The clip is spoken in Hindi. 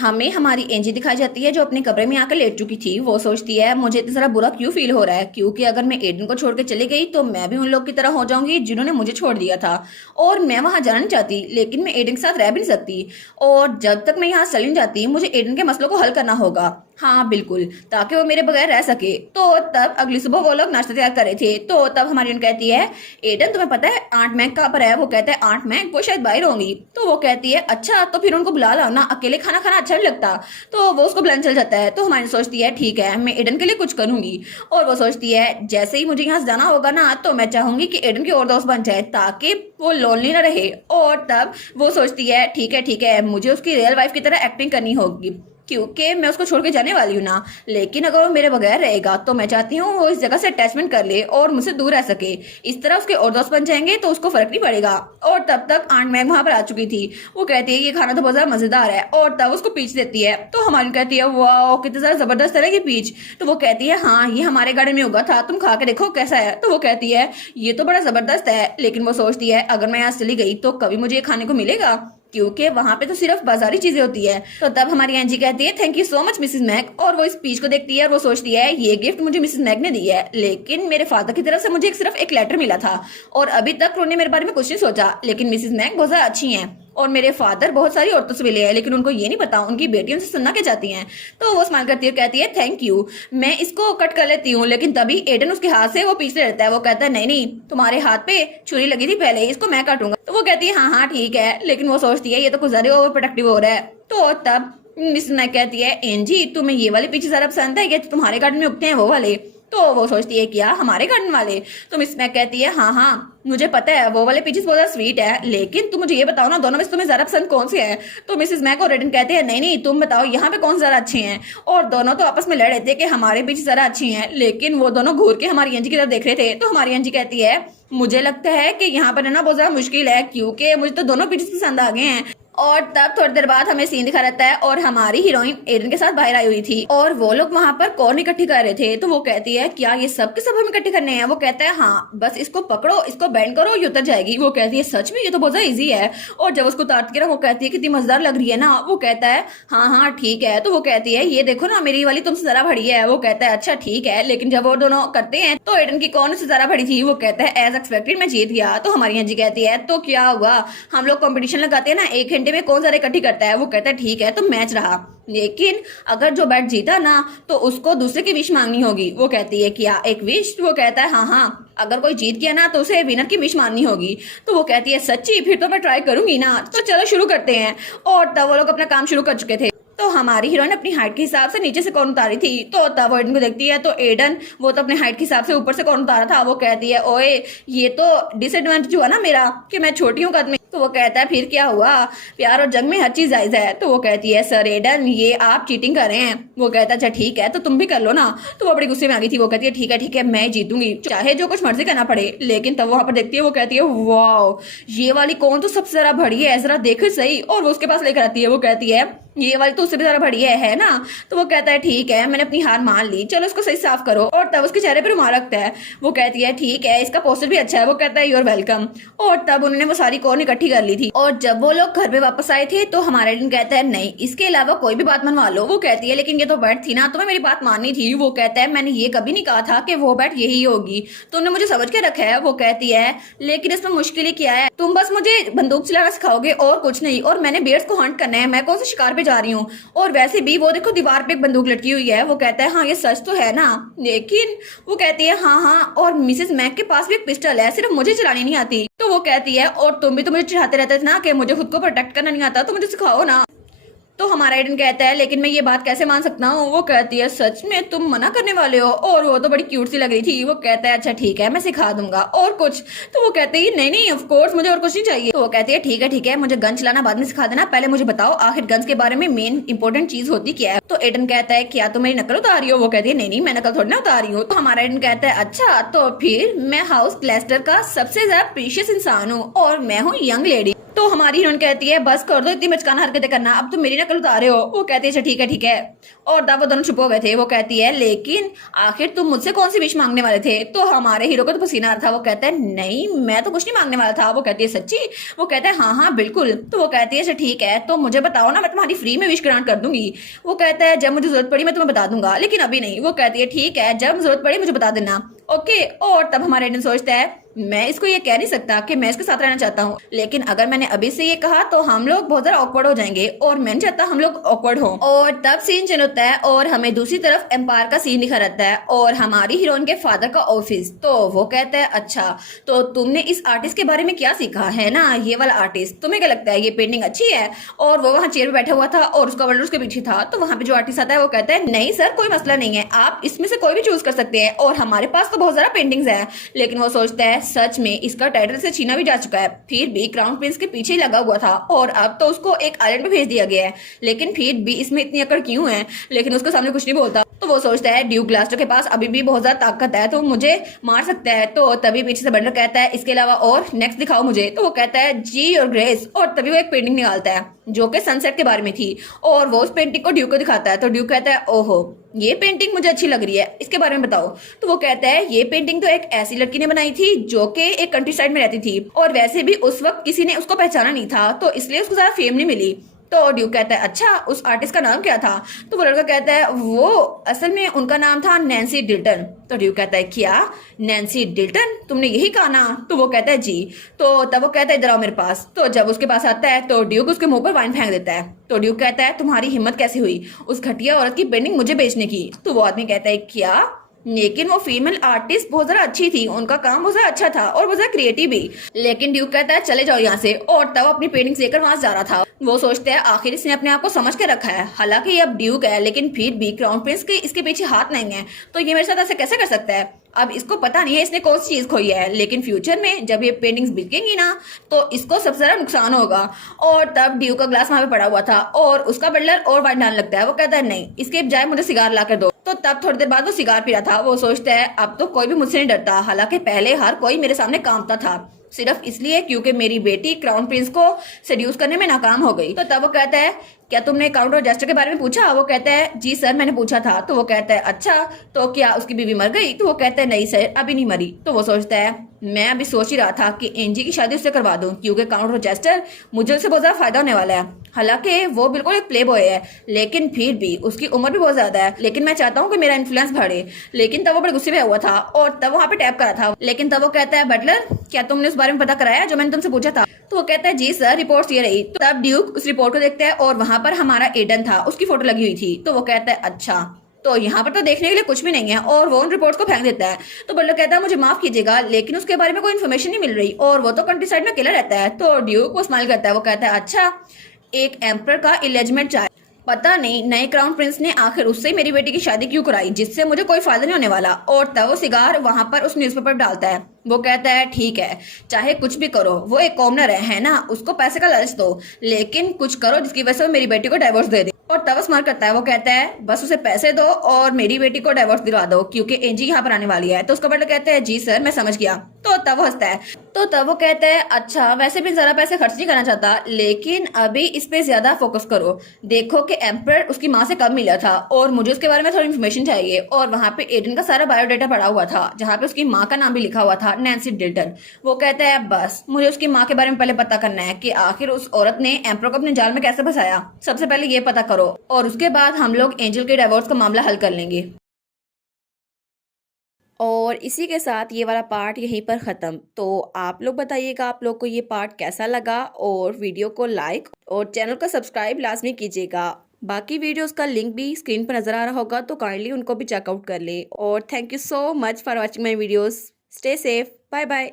हमें हमारी एंजी दिखाई जाती है जो अपने कमरे में आकर लेट चुकी थी। वो सोचती है मुझे इतना सारा बुरा क्यों फील हो रहा है, क्योंकि अगर मैं एडन को छोड़ के चली गई तो मैं भी उन लोग की तरह हो जाऊंगी जिन्होंने मुझे छोड़ दिया था। और मैं वहां जाना नहीं चाहती, लेकिन मैं एडन के साथ रह भी नहीं सकती। और जब तक मैं यहाँ चली नहीं जाती मुझे एडन के मसलों को हल करना होगा। हाँ बिल्कुल, ताकि वो मेरे बगैर रह सके। तो तब अगली सुबह वो लोग नाश्ता तैयार कर रहे थे। तो तब हमारी कहती है एडन तुम्हें पता है आंट मैक कहाँ पर है? वो कहता है आंट मैक वो शायद बाहर होंगी। तो वो कहती है अच्छा तो फिर उनको बुला लाओ ना, अकेले खाना खाना अच्छा नहीं लगता। तो वो उसको बुलाने चल जाता है। तो हमारी सोचती है ठीक है मैं एडन के लिए कुछ करूंगी। और वो सोचती है जैसे ही मुझे यहाँ से जाना होगा ना तो मैं चाहूंगी कि एडन की और दोस्त बन जाए ताकि वो लोनली ना रहे। और तब वो सोचती है ठीक है मुझे उसकी रियल वाइफ की तरह एक्टिंग करनी होगी, क्योंकि मैं उसको छोड़ के जाने वाली हूँ ना। लेकिन अगर वो मेरे बगैर रहेगा तो मैं चाहती हूँ वो इस जगह से अटैचमेंट कर ले और मुझसे दूर रह सके। इस तरह उसके और दोस्त बन जाएंगे तो उसको फर्क नहीं पड़ेगा। और तब तक आंट मैग वहां पर आ चुकी थी। वो कहती है ये खाना तो बहुत ज्यादा मजेदार है। और तब उसको पीच देती है। तो हमारी कहती है वाह कितनी ज्यादा जबरदस्त है ये पीच। तो वो कहती है हाँ ये हमारे गार्डन में उगा था, तुम खा के देखो कैसा है। तो वो कहती है ये तो बड़ा जबरदस्त है। लेकिन वो सोचती है अगर मैं यहाँ चली गई तो कभी मुझे ये खाने को मिलेगा, क्योंकि वहां पे तो सिर्फ बाजारी चीजें होती है। तो तब हमारी एंजी कहती है thank you so much Mrs Mac. और वो इस स्पीच को देखती है और वो सोचती है ये गिफ्ट मुझे मिसेस मैक ने दी है, लेकिन मेरे फादर की तरफ से मुझे सिर्फ एक लेटर मिला था और अभी तक उन्होंने मेरे बारे में कुछ नहीं सोचा। लेकिन मिसेस मैक बहुत ज्यादा अच्छी हैं और मेरे फादर बहुत सारी औरतों से मिले हैं, लेकिन उनको ये नहीं पता उनकी बेटी उनसे सुनना क्या चाहती हैं। तो वो स्माइल करती है कहती है थैंक यू, मैं इसको कट कर लेती हूँ। लेकिन तभी एडन उसके हाथ से वो पीछे रहता है। वो कहता है नहीं तुम्हारे हाथ पे छुरी लगी थी पहले, इसको मैं काटूंगा। तो वो कहती है हाँ ठीक है। लेकिन वो सोचती है ये तो कुछ ज्यादा ओवर प्रोटेक्टिव हो रहा है। तो तब मिस मैक कहती है एंजी तुम्हें ये वाले पीछे ज्यादा पसंद है, ये तुम्हारे गार्डन में उगते हैं वो वाले। तो वो सोचती है क्या हमारे गार्डन वाले? तो मिस मैक कहती है हाँ मुझे पता है वो वाले पीचेस बहुत ज्यादा स्वीट है, लेकिन तुम मुझे ये बताओ ना दोनों में से तुम्हें ज्यादा पसंद कौन से हैं? तो मिसेस मैक और एडन कहते हैं नहीं तुम बताओ यहाँ पे कौन से ज्यादा अच्छे हैं। और दोनों तो आपस में लड़ रहे थे कि हमारे पीछे ज्यादा अच्छी हैं, लेकिन वो दोनों घूर के हमारी एंजी की तरफ देख रहे थे। तो हमारी एंजी कहती है मुझे लगता है कि यहाँ पर ना बहुत ज्यादा मुश्किल है, क्योंकि मुझे तो दोनों पीचेस पसंद आ गए हैं। और तब थोड़ी देर बाद हमें सीन दिखा रहता है और हमारी हीरोइन एडन के साथ बाहर आई हुई थी और वो लोग वहां पर कॉर्न इकट्ठी कर रहे थे। तो वो कहती है क्या ये सब के सब हमें इकट्ठे करने हैं? वो कहता है हाँ बस इसको पकड़ो, इसको बैंड करो, ये उतर जाएगी। वो कहती है सच में ये तो बहुत ज्यादा इजी है। और जब उसको उतारती है ना वो कहती है कितनी मजेदार लग रही है ना। वो कहता है हाँ ठीक है। तो वो कहती है ये देखो ना मेरी वाली तुमसे जरा बड़ी है। वो कहता है अच्छा ठीक है। लेकिन जब वो दोनों करते हैं तो एडन की कौन से जरा बड़ी थी। वो कहता है एज एक्सपेक्टेड मैं जीत गया। तो हमारी एंजी कहती है तो क्या हुआ, हम लोग कॉम्पिटिशन लगाते हैं ना 1 घंटे में कौन ज्यादा इकट्ठी करता है। वो कहता है ठीक है तो मैच रहा, लेकिन अगर जो बैट जीता ना तो उसको दूसरे की विश मांगनी होगी। वो कहती है क्या एक विश? वो कहता है हाँ अगर कोई जीत गया ना तो उसे विनर की विश मांगनी होगी। तो वो कहती है सच्ची, फिर तो मैं ट्राई करूंगी ना। तो चलो शुरू करते हैं। और तब वो लोग अपना काम शुरू कर चुके थे। तो हमारी हीरोइन अपनी हाइट के हिसाब से नीचे से कौन उतारी थी। तो तब वो एडन को देखती है तो एडन वो तो अपने हाइट के हिसाब से ऊपर से कौन उतारा था। वो कहती है ओए ये तो डिसएडवांटेज हुआ ना मेरा कि मैं छोटी हूँ कद में। तो वो कहता है फिर क्या हुआ, प्यार और जंग में हर चीज जायज है। तो वो कहती है सर एडन ये आप चीटिंग कर रहे हैं। वो कहता है अच्छा ठीक है तो तुम भी कर लो ना। तो वो बड़ी गुस्से में आ गई थी। वो कहती है ठीक है मैं जीतूंगी चाहे जो कुछ मर्जी करना पड़े। लेकिन तब वहां पर देखती है वो कहती है वाह ये वाली कौन तो सबसे ज्यादा बड़ी है, जरा देखो सही। और वो उसके पास लेकर आती है। वो कहती है ये वाली तो उससे भी ज्यादा बड़ी है ना। तो वो कहता है ठीक है मैंने अपनी हार मान ली, चलो इसको सही साफ करो। और तब उसके चेहरे पर रुमाल रखता है। वो कहती है ठीक है इसका पोस्टर भी अच्छा है। वो कहता है यूर वेलकम। और तब उन्होंने वो सारी कॉर्न इकट्ठी कर ली थी। और जब वो लोग घर पे वापस आए थे तो हमारा एडन कहता है नहीं इसके अलावा कोई भी बात मनवा लो। वो कहती है लेकिन ये तो बैट थी ना, तुम्हें मेरी बात माननी थी। वो कहता है मैंने ये कभी नहीं कहा था कि वो बैट यही होगी, तुमने मुझे समझ के रखा है। वो कहती है लेकिन इसमें मुश्किल ही क्या है, तुम बस मुझे बंदूक चलाना सिखाओगे और कुछ नहीं, और मैंने बेयर्स को हंट करना है, मैं कौन से शिकार पे जा रही हूँ। और वैसे भी वो देखो दीवार पे एक बंदूक लटकी हुई है। वो कहता है हाँ ये सच तो है ना। लेकिन वो कहती है हाँ और मिसेस मैक के पास भी एक पिस्टल है, सिर्फ मुझे चलानी नहीं आती। तो वो कहती है और तुम भी तो मुझे चिढ़ाते रहते थे ना कि मुझे खुद को प्रोटेक्ट करना नहीं आता, तो मुझे सिखाओ ना। तो हमारा एडन कहता है लेकिन मैं ये बात कैसे मान सकता हूँ। वो कहती है सच में तुम मना करने वाले हो, और वो तो बड़ी क्यूट सी लग रही थी। वो कहता है अच्छा ठीक है मैं सिखा दूंगा और कुछ। तो वो कहते हैं नहीं ऑफ कोर्स मुझे और कुछ नहीं चाहिए। तो वो कहती है ठीक है मुझे गन चलाना बाद में सिखा देना, पहले मुझे बताओ आखिर गन्स के बारे में मेन इंपॉर्टेंट चीज होती क्या है। तो एडन कहता है क्या तुम मेरी नकल उतार रही हो। वो कहती है नहीं मैं नकल थोड़ी ना उतार रही हूँ। तो हमारा एडन कहता है अच्छा तो फिर मैं हाउस क्लैस्टर का सबसे ज्यादा प्रीशियस इंसान हूँ और मैं हूँ यंग लेडी। तो हमारी हीरोइन कहती है बस कर दो इतनी बचकाना हरकतें करना, अब तुम मेरी नकल उतारे हो। वो कहती है अच्छा ठीक है ठीक है। और तब वो दोनों चुप हो गए थे। वो कहती है लेकिन आखिर तुम मुझसे कौन सी विश मांगने वाले थे? तो हमारे हीरो को तो पसीना आ रहा था। वो कहता है नहीं मैं तो कुछ नहीं मांगने वाला था। वो कहती है सच्ची? वो कहता है हाँ हाँ बिल्कुल। तो वो कहती है अच्छा ठीक है तो मुझे बताओ ना, मैं तुम्हारी फ्री में विश ग्रांट कर दूंगी। वो कहता है जब मुझे जरूरत पड़ी मैं तुम्हें बता दूंगा, लेकिन अभी नहीं। वो कहती है ठीक है जब जरूरत पड़ी मुझे बता देना, ओके। और तब हमारा एडन सोचता है मैं इसको ये कह नहीं सकता कि मैं इसके साथ रहना चाहता हूँ, लेकिन अगर मैंने अभी से ये कहा तो हम लोग बहुत ज्यादा ऑकवर्ड हो जाएंगे और मैं नहीं चाहता हम लोग ऑकवर्ड हो। और तब सीन चेंज होता है और हमें दूसरी तरफ एम्पायर का सीन दिखा रहता है और हमारी हीरोइन के फादर का ऑफिस। तो वो कहता है अच्छा तो तुमने इस आर्टिस्ट के बारे में क्या सीखा है ना, ये वाला आर्टिस्ट, तुम्हें क्या लगता है ये पेंटिंग अच्छी है? और वो वहाँ चेयर पे बैठा हुआ था और उसका वर्ल्ड उसके पीछे था। तो वहाँ पे जो आर्टिस्ट आता है वो कहता है नहीं सर कोई मसला नहीं है, आप इसमें से कोई भी चूज कर सकते हैं और हमारे पास तो बहुत ज्यादा पेंटिंग्स है। लेकिन वो सोचता है सच में इसका टाइटल से छीना भी जा चुका है, फिर भी क्राउन प्रिंस के पीछे ही लगा हुआ था और अब तो उसको एक आइलैंड पे भेज दिया गया है, लेकिन फिर भी इसमें इतनी अकड़ क्यों है? लेकिन उसके सामने कुछ नहीं बोलता। तो वो सोचता है ड्यूक ग्लास्टो के पास अभी भी बहुत ज्यादा ताकत है तो मुझे मार सकता है। तो तभी पीछे से बंडर कहता है इसके अलावा और नेक्स्ट दिखाओ मुझे। तो वो कहता है जी और ग्रेस। और तभी वो एक पेंटिंग निकालता है जो कि सनसेट के बारे में थी और वो उस पेंटिंग को ड्यूक को दिखाता है। तो ड्यूक कहता है ओहो ये पेंटिंग मुझे अच्छी लग रही है, इसके बारे में बताओ। तो वो कहता है ये पेंटिंग तो एक ऐसी लड़की ने बनाई थी जो कि एक कंट्री साइड में रहती थी और वैसे भी उस वक्त किसी ने उसको पहचाना नहीं था तो इसलिए उसको ज्यादा फेम नहीं मिली। तो ड्यूक कहता है अच्छा उस आर्टिस्ट का नाम क्या था? तो वो लड़का कहता है वो असल में उनका नाम था नैन्सी डिल्टन। तो ड्यूक कहता है क्या नैन्सी डिल्टन, तुमने यही कहा ना? तो वो कहता है जी। तो तब वो कहता है इधर आओ मेरे पास। तो जब उसके पास आता है तो ड्यूक उसके मुंह पर वाइन फेंक देता है। तो ड्यूक कहता है तुम्हारी हिम्मत कैसे हुई उस घटिया औरत की पेंटिंग मुझे बेचने की? तो वो आदमी कहता है क्या, लेकिन वो फीमेल आर्टिस्ट बहुत ज्यादा अच्छी थी, उनका काम बहुत ज्यादा अच्छा था और बहुत ज्यादा क्रिएटिव भी। लेकिन ड्यूक कहता है चले जाओ यहाँ से। और तब अपनी पेंटिंग लेकर वहां जा रहा था। वो सोचते हैं आखिर इसने अपने आप को समझ के रखा है, हालांकि ये अब ड्यूक है लेकिन फिर भी क्राउन प्रिंस के इसके पीछे हाथ नहीं है तो ये मेरे साथ ऐसे कैसे कर सकता है? अब इसको पता नहीं है इसने कौन सी चीज खोई है, लेकिन फ्यूचर में जब ये पेंटिंग्स बिकेंगी ना तो इसको सबसे ज्यादा नुकसान होगा। और तब ड्यूक का ग्लास वहां पे पड़ा हुआ था और उसका बटलर और वाइन डालने लगता है। वो कहता है नहीं इसके बजाय मुझे सिगार ला कर दो। तो तब थोड़ी देर बाद वो सिगार पी रहा था। वो सोचता है अब तो कोई भी मुझसे नहीं डरता, हालांकि पहले हर कोई मेरे सामने कांपता था सिर्फ इसलिए क्योंकि मेरी बेटी क्राउन प्रिंस को सेड्यूस करने में नाकाम हो गई। तो तब वो कहता है क्या तुमने काउंट और जेस्टर के बारे में पूछा? वो कहता है जी सर मैंने पूछा था। तो वो कहता है अच्छा तो क्या उसकी बीवी मर गई? तो वो कहता है नहीं सर अभी नहीं मरी। तो वो सोचता है मैं अभी सोच ही रहा था कि एंजी की शादी उससे करवा दूं क्योंकि काउंट और जेस्टर मुझे उससे बहुत ज्यादा फायदा होने वाला है। हालांकि वो बिल्कुल एक प्ले बॉय है लेकिन फिर भी उसकी उम्र भी बहुत ज्यादा है, लेकिन मैं चाहता हूँ कि मेरा इन्फ्लुएंस बढ़े। लेकिन तब वो बड़े गुस्से में हुआ था और तब वहाँ पे टैप करा था। लेकिन तब वो कहता है बटलर क्या तुमने उस बारे में पता कराया जो मैंने तुमसे पूछा था? तो वो कहता है जी सर रिपोर्ट ये रही। तो तब ड्यूक उस रिपोर्ट को देखता है और वहां पर हमारा एडन था, उसकी फोटो लगी हुई थी। तो वो कहता है अच्छा तो यहाँ पर तो देखने के लिए कुछ भी नहीं है और वो उन रिपोर्ट्स को फेंक देता है। तो बटलर कहता है मुझे माफ कीजिएगा लेकिन उसके बारे में कोई इन्फॉर्मेशन नहीं मिल रही और वो तो कंट्री साइड में अकेला रहता है। तो ड्यूक वो स्माइल करता है। वो कहता है अच्छा एक एम्पर का इलेजमेंट चाहे, पता नहीं नए क्राउन प्रिंस ने आखिर उससे मेरी बेटी की शादी क्यों कराई जिससे मुझे कोई फायदा नहीं होने वाला। और तब वो सिगार वहां पर उस न्यूज़पेपर डालता है। वो कहता है ठीक है चाहे कुछ भी करो, वो एक कॉमनर है ना, उसको पैसे का लालच दो लेकिन कुछ करो जिसकी वजह से वो मेरी बेटी को डाइवोर्स दे दे। और तब स्मार्ट करता है। वो कहता है बस उसे पैसे दो और मेरी बेटी को डाइवोर्स दिलवा दो क्योंकि एंजी यहाँ पर आने वाली है। तो उसका बटलर कहता है जी सर मैं समझ गया। तो तब वो हंसता है। तो तब वो कहता है अच्छा वैसे भी ज्यादा पैसे खर्च नहीं करना चाहता लेकिन अभी इस पे ज्यादा फोकस करो, देखो कि एम्पर उसकी माँ से कब मिला था और मुझे उसके बारे में थोड़ी इन्फॉर्मेशन चाहिए। और वहाँ पे एडन का सारा बायोडाटा पड़ा हुआ था जहाँ पे उसकी माँ का नाम भी लिखा हुआ था नैन्सी डिल्टन। वो कहता है बस मुझे उसकी माँ के बारे में पहले पता करना है कि आखिर उस औरत ने एम्पर को अपने जाल में कैसे फंसाया, सबसे पहले ये पता करो और उसके बाद हम लोग एंजल के डाइवोर्स का मामला हल कर लेंगे। और इसी के साथ ये वाला पार्ट यहीं पर ख़त्म। तो आप लोग बताइएगा आप लोग को ये पार्ट कैसा लगा और वीडियो को लाइक और चैनल को सब्सक्राइब लाजमी कीजिएगा। बाकी वीडियोस का लिंक भी स्क्रीन पर नज़र आ रहा होगा तो काइंडली उनको भी चेकआउट कर ले। और thank you so much for watching my videos. Stay safe, bye bye.